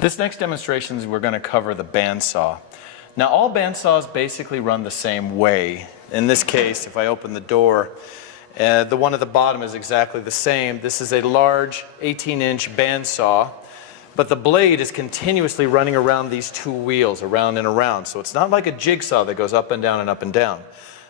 This next demonstration is we're going to cover the bandsaw. Now all bandsaws basically run the same way. In this case, if I open the door, the one at the bottom is exactly the same. This is a large 18-inch bandsaw, but the blade is continuously running around these two wheels, around and around. So it's not like a jigsaw that goes up and down and up and down.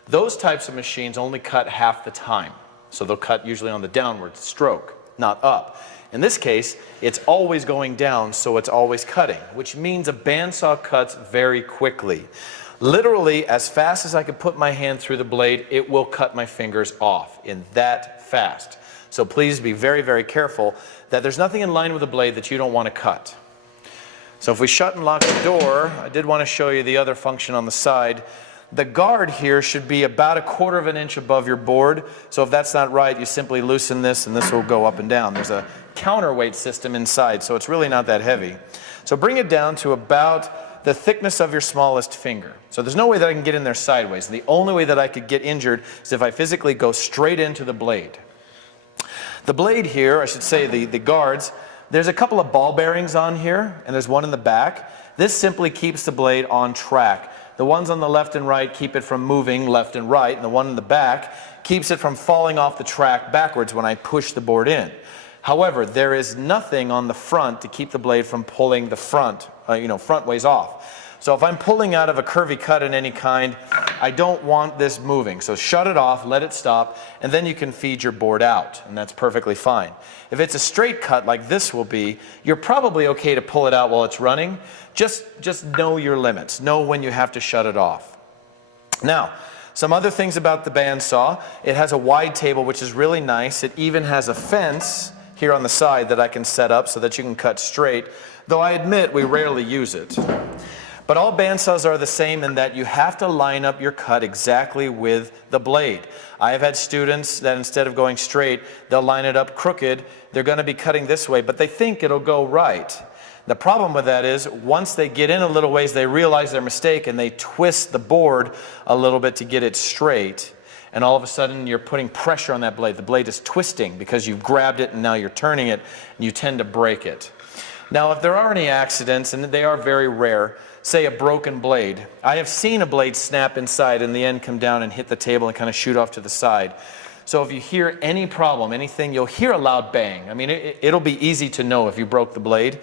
Those types of machines only cut half the time. So they'll cut usually on the downward stroke, not up. In this case, it's always going down, so it's always cutting, which means a bandsaw cuts very quickly. Literally, as fast as I could put my hand through the blade, it will cut my fingers off in that fast. So please be very, very careful that there's nothing in line with the blade that you don't want to cut. So if we shut and lock the door, I did want to show you the other function on the side. The guard here should be about 1/4 of an inch above your board. So if that's not right, you simply loosen this and this will go up and down. There's a counterweight system inside, so it's really not that heavy. So bring it down to about the thickness of your smallest finger. So there's no way that I can get in there sideways. The only way that I could get injured is if I physically go straight into the blade. The blade here, I should say the guards, there's a couple of ball bearings on here, and there's one in the back. This simply keeps the blade on track. The ones on the left and right keep it from moving left and right, and the one in the back keeps it from falling off the track backwards when I push the board in. However, there is nothing on the front to keep the blade from pulling the front ways off. So if I'm pulling out of a curvy cut in any kind, I don't want this moving. So shut it off, let it stop, and then you can feed your board out, and that's perfectly fine. If it's a straight cut like this will be, you're probably okay to pull it out while it's running. Just know your limits. Know when you have to shut it off. Now, some other things about the bandsaw. It has a wide table, which is really nice. It even has a fence here on the side that I can set up so that you can cut straight, though I admit we rarely use it. But all bandsaws are the same in that you have to line up your cut exactly with the blade. I have had students that instead of going straight, they'll line it up crooked. They're going to be cutting this way, but they think it'll go right. The problem with that is once they get in a little ways, they realize their mistake and they twist the board a little bit to get it straight. And all of a sudden you're putting pressure on that blade. The blade is twisting because you've grabbed it and now you're turning it, and you tend to break it. Now if there are any accidents, and they are very rare, say a broken blade. I have seen a blade snap inside and the end come down and hit the table and kind of shoot off to the side. So if you hear any problem, anything, you'll hear a loud bang. I mean, it'll be easy to know if you broke the blade.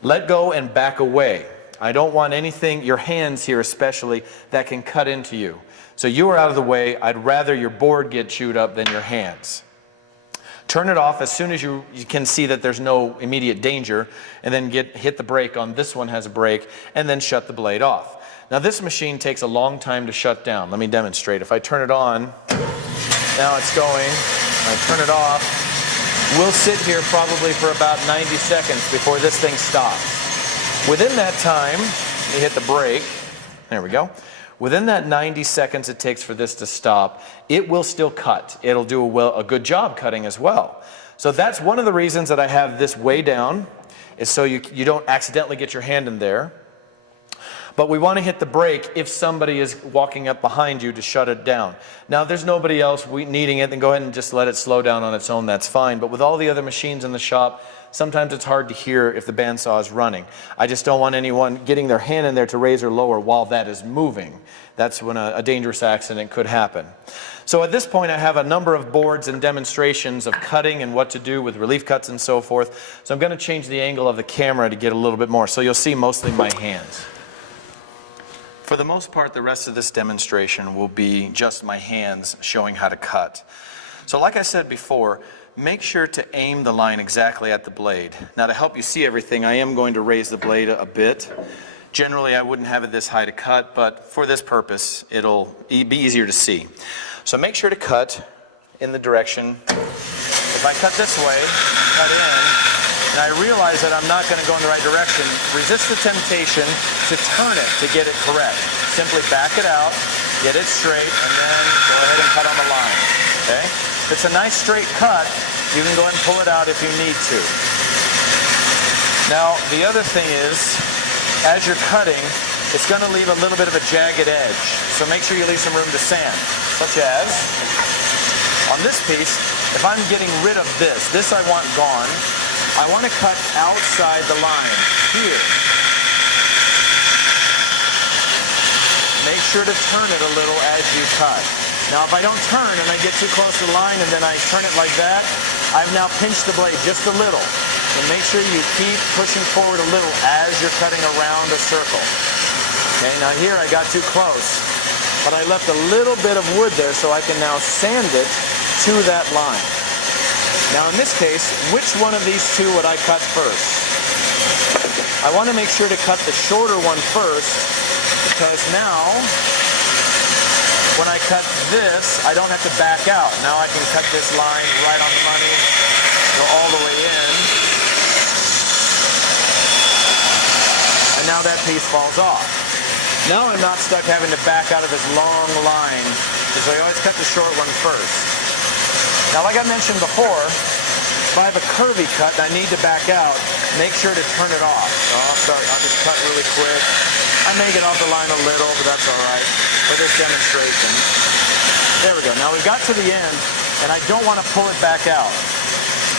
Let go and back away. I don't want anything, your hands here especially, that can cut into you. So you are out of the way. I'd rather your board get chewed up than your hands. Turn it off as soon as you can see that there's no immediate danger, and then hit the brake on this one has a brake, and then shut the blade off. Now this machine takes a long time to shut down. Let me demonstrate. If I turn it on, now it's going. I turn it off. We'll sit here probably for about 90 seconds before this thing stops. Within that time, you hit the brake. There we go. Within that 90 seconds it takes for this to stop, it will still cut. It'll do a good job cutting as well. So that's one of the reasons that I have this way down, is so you don't accidentally get your hand in there. But we want to hit the brake if somebody is walking up behind you to shut it down. Now if there's nobody else needing it, then go ahead and just let it slow down on its own, that's fine. But with all the other machines in the shop, sometimes it's hard to hear if the bandsaw is running. I just don't want anyone getting their hand in there to raise or lower while that is moving. That's when a dangerous accident could happen. So at this point I have a number of boards and demonstrations of cutting and what to do with relief cuts and so forth. So I'm going to change the angle of the camera to get a little bit more. So you'll see mostly my hands. For the most part, the rest of this demonstration will be just my hands showing how to cut. So like I said before, make sure to aim the line exactly at the blade. Now to help you see everything, I am going to raise the blade a bit. Generally I wouldn't have it this high to cut, but for this purpose it'll be easier to see. So make sure to cut in the direction. If I cut this way, cut in, and I realize that I'm not going to go in the right direction, resist the temptation to turn it to get it correct. Simply back it out, get it straight, and then go ahead and cut on the line. Okay? If it's a nice straight cut, you can go ahead and pull it out if you need to. Now, the other thing is, as you're cutting, it's going to leave a little bit of a jagged edge. So make sure you leave some room to sand, such as on this piece. If I'm getting rid of this I want gone, I want to cut outside the line, here. Make sure to turn it a little as you cut. Now if I don't turn and I get too close to the line and then I turn it like that, I've now pinched the blade just a little. So make sure you keep pushing forward a little as you're cutting around a circle. Okay, now here I got too close, but I left a little bit of wood there so I can now sand it to that line. Now in this case, which one of these two would I cut first? I want to make sure to cut the shorter one first, because now when I cut this, I don't have to back out. Now I can cut this line right on the money, go all the way in. And now that piece falls off. Now I'm not stuck having to back out of this long line, because I always cut the short one first. Now like I mentioned before, if I have a curvy cut and I need to back out, make sure to turn it off. So I'll just cut really quick. I may get off the line a little, but that's all right for this demonstration. There we go. Now we've got to the end, and I don't want to pull it back out.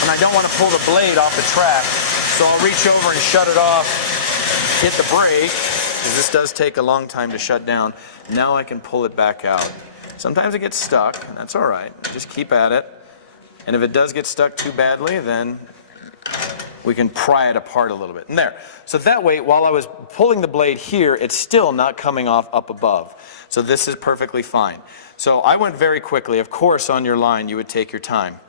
And I don't want to pull the blade off the track, so I'll reach over and shut it off, hit the brake, because this does take a long time to shut down. Now I can pull it back out. Sometimes it gets stuck, and that's all right. Just keep at it. And if it does get stuck too badly, then we can pry it apart a little bit. And there. So that way, while I was pulling the blade here, it's still not coming off up above. So this is perfectly fine. So I went very quickly. Of course, on your line, you would take your time.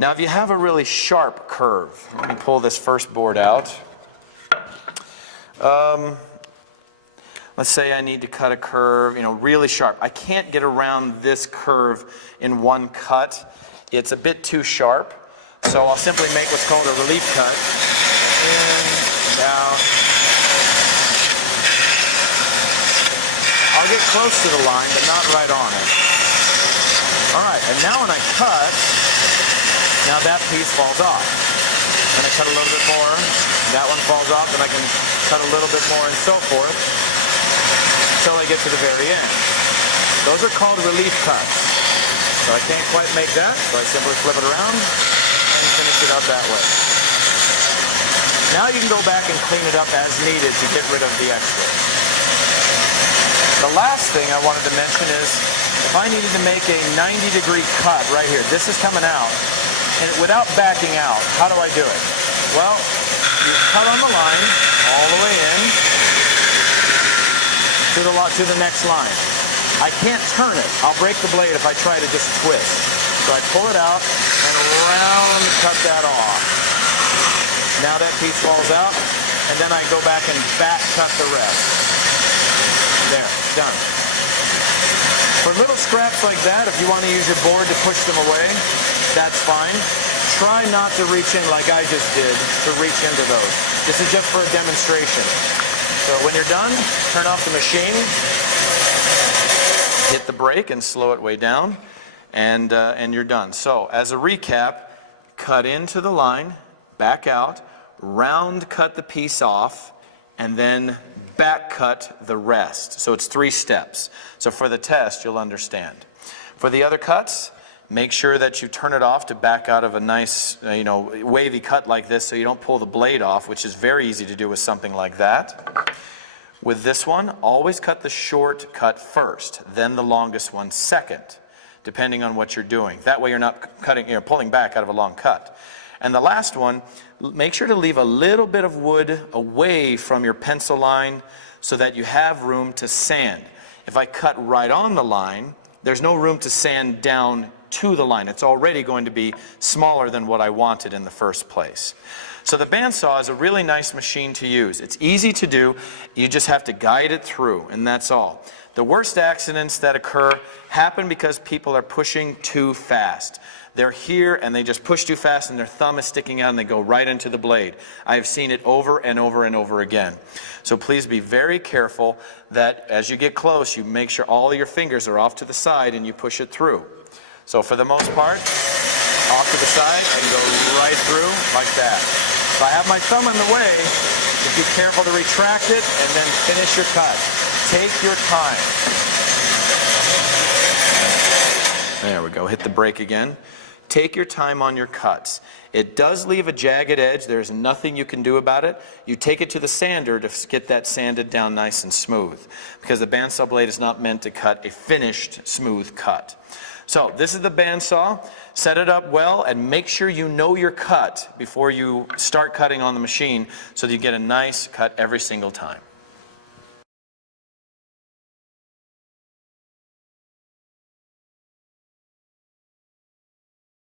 Now, if you have a really sharp curve, let me pull this first board out. Let's say I need to cut a curve, really sharp. I can't get around this curve in one cut. It's a bit too sharp. So I'll simply make what's called a relief cut. In, out. I'll get close to the line, but not right on it. All right, and now when I cut, now that piece falls off. Then I cut a little bit more, that one falls off, and I can cut a little bit more and so forth until I get to the very end. Those are called relief cuts. So I can't quite make that, so I simply flip it around and finish it up that way. Now you can go back and clean it up as needed to get rid of the extra. The last thing I wanted to mention is if I needed to make a 90-degree cut right here, this is coming out, and without backing out, how do I do it? Well, you cut on the line all the way in to the next line. I can't turn it. I'll break the blade if I try to just twist. So I pull it out and round cut that off. Now that piece falls out, and then I go back and back cut the rest. There, done. For little scraps like that, if you want to use your board to push them away, that's fine. Try not to reach in like I just did to reach into those. This is just for a demonstration. So when you're done, turn off the machine, hit the brake and slow it way down, and you're done. So as a recap, cut into the line, back out, round cut the piece off, and then back cut the rest. So it's 3 steps. So for the test, you'll understand. For the other cuts, make sure that you turn it off to back out of a nice, wavy cut like this so you don't pull the blade off, which is very easy to do with something like that. With this one, always cut the short cut first, then the longest one second, depending on what you're doing. That way you're not pulling back out of a long cut. And the last one, make sure to leave a little bit of wood away from your pencil line so that you have room to sand. If I cut right on the line, there's no room to sand down to the line. It's already going to be smaller than what I wanted in the first place. So the bandsaw is a really nice machine to use. It's easy to do. You just have to guide it through, and that's all. The worst accidents that occur happen because people are pushing too fast. They're here and they just push too fast and their thumb is sticking out and they go right into the blade. I've seen it over and over and over again. So please be very careful that as you get close, you make sure all of your fingers are off to the side and you push it through. So for the most part, off to the side and go right through like that. If I have my thumb in the way, just be careful to retract it and then finish your cut. Take your time. There we go. Hit the brake again. take your time on your cuts. It does leave a jagged edge. There's nothing you can do about it. You take it to the sander to get that sanded down nice and smooth, because the bandsaw blade is not meant to cut a finished, smooth cut. So this is the bandsaw. Set it up well and make sure you know your cut before you start cutting on the machine so that you get a nice cut every single time.